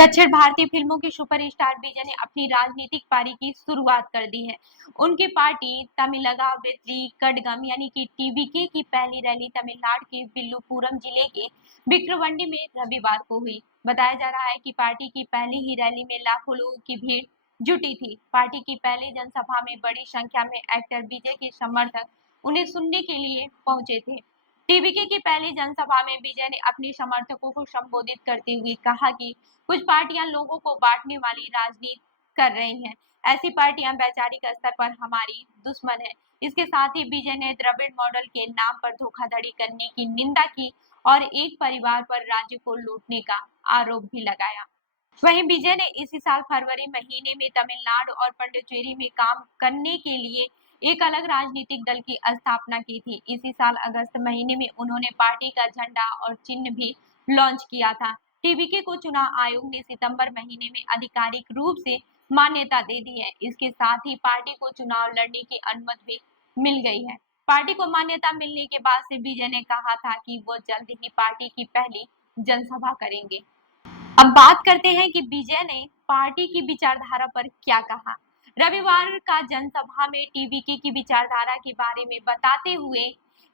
दक्षिण भारतीय फिल्मों के सुपरस्टार विजय ने अपनी राजनीतिक पारी की शुरुआत कर दी है। उनकी पार्टी तमिलगा वेत्री कडगम यानी कि टीवीके की पहली रैली तमिलनाडु के विल्लुपुरम जिले के विक्रवंडी में रविवार को हुई। बताया जा रहा है कि पार्टी की पहली ही रैली में लाखों लोगों की भीड़ जुटी थी। पार्टी की पहली जनसभा में बड़ी संख्या में एक्टर विजय के समर्थक उन्हें सुनने के लिए पहुंचे थे। टीवीके की पहली जनसभा में विजय ने अपने समर्थकों को संबोधित करते हुए कहा कि कुछ पार्टियां लोगों को बांटने वाली राजनीति कर रही हैं। ऐसी पार्टियां वैचारिक स्तर पर हमारी दुश्मन है। इसके साथ ही विजय ने द्रविड़ मॉडल के नाम पर धोखाधड़ी करने की निंदा की और एक परिवार पर राज्य को लूटने का आरोप भी लगाया। वहीं विजय ने इसी साल फरवरी महीने में तमिलनाडु और पुडुचेरी में काम करने के लिए एक अलग राजनीतिक दल की स्थापना की थी। इसी साल अगस्त महीने में उन्होंने पार्टी का झंडा और चिन्ह भी लॉन्च किया था। टीवीके को चुनाव आयोग ने सितंबर महीने में आधिकारिक रूप से मान्यता दे दी है। इसके साथ ही पार्टी को चुनाव लड़ने की अनुमति भी मिल गई है। पार्टी को मान्यता मिलने के बाद से विजय ने कहा था कि वो जल्द ही पार्टी की पहली जनसभा करेंगे। अब बात करते हैं कि विजय ने पार्टी की विचारधारा पर क्या कहा। रविवार का जनसभा में टीवीके की विचारधारा के बारे में बताते हुए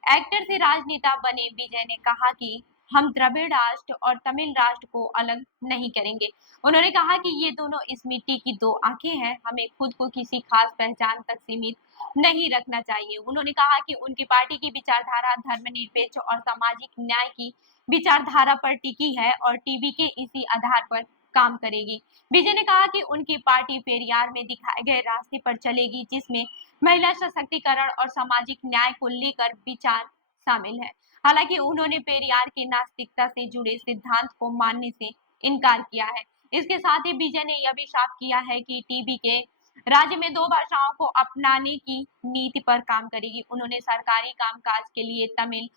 एक्टर से राजनेता बने विजय ने कहा कि हम द्रविड़ राष्ट्र और तमिल राष्ट्र को अलग नहीं करेंगे। उन्होंने कहा कि ये दोनों इस मिट्टी की दो आंखें हैं, हमें खुद को किसी खास पहचान तक सीमित नहीं रखना चाहिए। उन्होंने कहा कि उनकी पार्टी की विचारधारा धर्मनिरपेक्ष और सामाजिक न्याय की विचारधारा पर टिकी है और टीवीके इसी आधार पर काम करेगी। विजय ने कहा कि उनकी पार्टी पेरियार में दिखाए गए रास्ते पर चलेगी, जिसमें महिला सशक्तिकरण और सामाजिक न्याय को लेकर विचार शामिल है। हालांकि उन्होंने पेरियार के नास्तिकता से जुड़े सिद्धांत को मानने से इनकार किया है। इसके साथ ही विजय ने यह भी साफ किया है कि टीवीके राज्य में दो भाषाओं को अपनाने की नीति पर काम करेगी। उन्होंने सरकारी कामकाज के लिए तमिल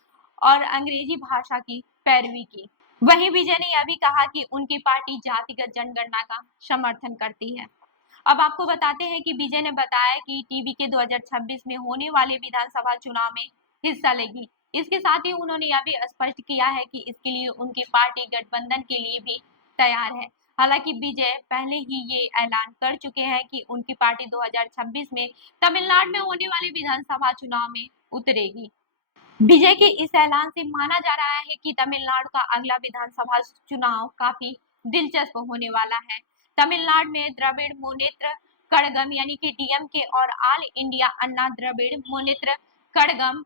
और अंग्रेजी भाषा की पैरवी की। वहीं विजय ने यह भी कहा कि उनकी पार्टी जातिगत जनगणना का समर्थन करती है। अब आपको बताते हैं कि विजय ने बताया कि टीवीके 2026 में होने वाले विधानसभा चुनाव में हिस्सा लेगी। इसके साथ ही उन्होंने यह भी स्पष्ट किया है कि इसके लिए उनकी पार्टी गठबंधन के लिए भी तैयार है। हालांकि विजय पहले ही ये ऐलान कर चुके हैं कि उनकी पार्टी 2026 में तमिलनाडु में होने वाले विधानसभा चुनाव में उतरेगी। विजय के इस ऐलान से माना जा रहा है कि तमिलनाडु का अगला विधानसभा चुनाव काफी दिलचस्प होने वाला है। तमिलनाडु में द्रविड़ मुनेत्र कड़गम यानी कि डीएमके और ऑल इंडिया अन्ना द्रविड़ मुनेत्र कड़गम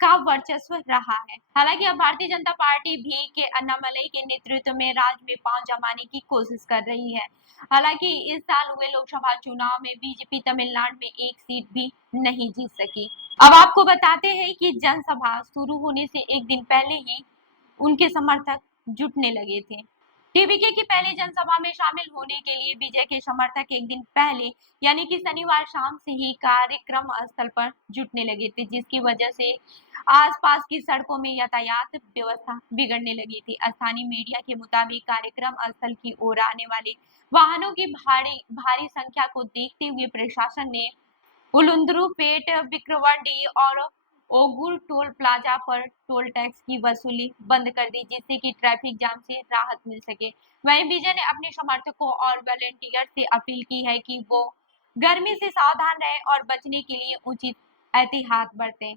का वर्चस्व रहा है। हालांकि अब भारतीय जनता पार्टी भी के अन्नामलई के नेतृत्व में राज्य में पांव जमाने की कोशिश कर रही है। हालांकि इस साल हुए लोकसभा चुनाव में बीजेपी तमिलनाडु में एक सीट भी नहीं जीत सकी। अब आपको बताते हैं कि जनसभा शुरू होने से एक दिन पहले ही उनके समर्थक जुटने लगे थे। टीवीके की पहली जनसभा में शामिल होने के लिए विजय के समर्थक एक दिन पहले यानी कि शनिवार शाम से ही कार्यक्रम स्थल पर जुटने लगे थे, जिसकी वजह से आसपास की सड़कों में यातायात व्यवस्था बिगड़ने लगी थी। स्थानीय मीडिया के मुताबिक कार्यक्रम स्थल की ओर आने वाले वाहनों की भारी संख्या को देखते हुए प्रशासन ने उलुंद्रुपेट, विक्रवांडी और ओगुर टोल प्लाजा पर टोल टैक्स की वसूली बंद कर दी, जिससे कि ट्रैफिक जाम से राहत मिल सके। वहीं विजय ने अपने समर्थकों और वॉलंटियर से अपील की है कि वो गर्मी से सावधान रहें और बचने के लिए उचित एहतियात बरतें।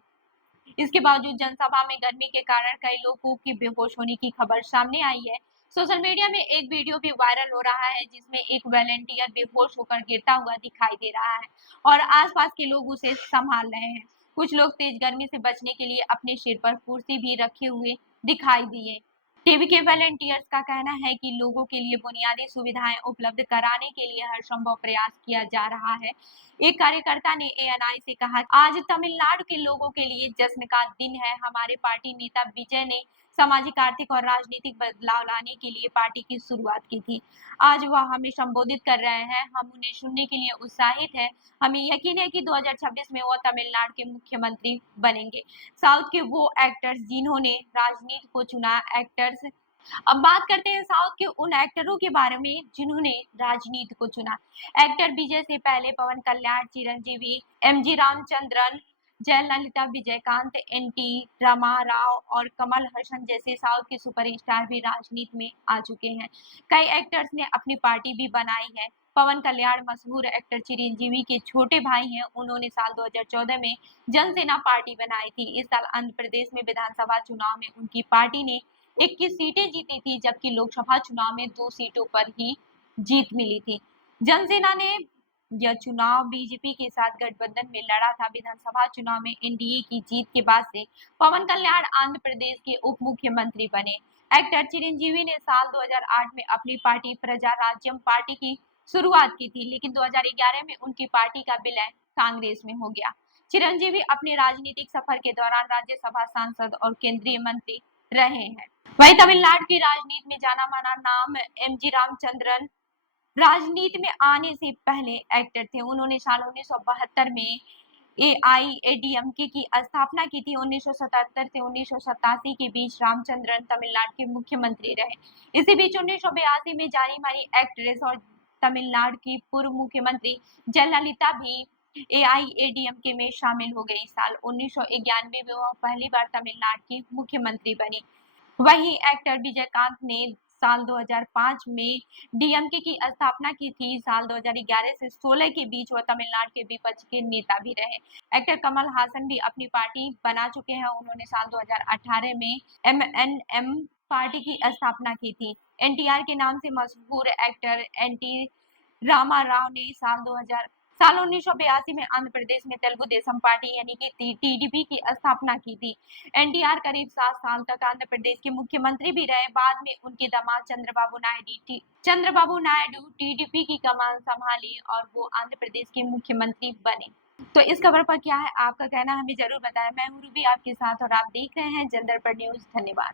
इसके बावजूद जनसभा में गर्मी के कारण कई लोगों की बेहोश होने की खबर सामने आई है। सोशल मीडिया में एक वीडियो भी वायरल हो रहा है, जिसमें एक वॉलंटियर बेहोश होकर गिरता हुआ दिखाई दे रहा है और आसपास के लोग उसे संभाल रहे हैं। कुछ लोग तेज गर्मी से बचने के लिए अपने सिर पर कुर्सी भी रखे हुए दिखाई दिए। टीवीके वॉलंटियर्स का कहना है कि लोगों के लिए बुनियादी सुविधाएं उपलब्ध कराने के लिए हर संभव प्रयास किया जा रहा है। एक कार्यकर्ता ने एएनआई से कहा, आज तमिलनाडु के लोगों के लिए जश्न का दिन है। हमारे पार्टी नेता विजय ने सामाजिक, आर्थिक और राजनीतिक बदलाव लाने के लिए पार्टी की शुरुआत की थी। आज वह हमें संबोधित कर रहे हैं, हम उन्हें सुनने के लिए उत्साहित हैं। हमें यकीन है कि 2026 में वो तमिलनाडु के मुख्यमंत्री बनेंगे। साउथ के वो एक्टर्स जिन्होंने राजनीति को चुना एक्टर्स। अब बात करते हैं साउथ के उन एक्टरों के बारे में जिन्होंने राजनीति को चुना। एक्टर विजय से पहले पवन कल्याण, चिरंजीवी, एमजी रामचंद्रन, जयललिता, विजयकांत, एनटी रामाराव और कमल हसन जैसे साउथ के सुपरस्टार भी राजनीति में आ चुके हैं। कई एक्टर्स ने अपनी पार्टी भी बनाई है। पवन कल्याण मशहूर एक्टर चिरंजीवी के छोटे भाई हैं। उन्होंने साल 2014 में जनसेना पार्टी बनाई थी। इस साल आंध्र प्रदेश में विधानसभा चुनाव में उनकी पार्टी ने 21 सीटें जीती थी, जबकि लोकसभा चुनाव में 2 सीटों पर ही जीत मिली थी। जनसेना ने यह चुनाव बीजेपी के साथ गठबंधन में लड़ा था। विधानसभा चुनाव में एनडीए की जीत के बाद से पवन कल्याण आंध्र प्रदेश के उप मुख्यमंत्री बने। एक्टर चिरंजीवी ने साल 2008 में अपनी पार्टी प्रजा राज्यम पार्टी की शुरुआत की थी, लेकिन 2011 में उनकी पार्टी का विलय कांग्रेस में हो गया। चिरंजीवी अपने राजनीतिक सफर के दौरान राज्यसभा सांसद और केंद्रीय मंत्री रहे हैं। वहीं तमिलनाडु की राजनीति में जाना माना नाम एमजी रामचंद्रन राजनीति में आने से पहले एक्टर थे। उन्होंने साल 1972 में एआईएडीएमके की स्थापना की थी। 1977 से 1987 के बीच रामचंद्रन तमिलनाडु के मुख्यमंत्री रहे। इसी बीच 1982 में जानी मानी एक्ट्रेस और तमिलनाडु की पूर्व मुख्यमंत्री जयललिता भी एआईएडीएमके में शामिल हो गई। साल 1991 में वह पहली बार तमिलनाडु की मुख्यमंत्री बनी। वहीं एक्टर विजयकांत ने साल 2005 में डीएमके की स्थापना की थी। साल 2011 से 16 के बीच वह तमिलनाडु के विपक्ष के नेता भी रहे। एक्टर कमल हासन भी अपनी पार्टी बना चुके हैं। उन्होंने साल 2018 में एमएनएम पार्टी की स्थापना की थी। एनटीआर के नाम से मशहूर एक्टर एनटी रामाराव ने साल 1982 में आंध्र प्रदेश में तेलुगु देशम पार्टी यानी कि टीडीपी की स्थापना की थी। एनटीआर करीब 7 साल तक आंध्र प्रदेश के मुख्यमंत्री भी रहे। बाद में उनके दामाद चंद्रबाबू नायडू टीडीपी की कमान संभाली और वो आंध्र प्रदेश के मुख्यमंत्री बने। तो इस खबर पर क्या है आपका कहना, हमें जरूर बताएं। मैं हूं रूबी आपके साथ और आप देख रहे हैं जनदर्पण न्यूज। धन्यवाद।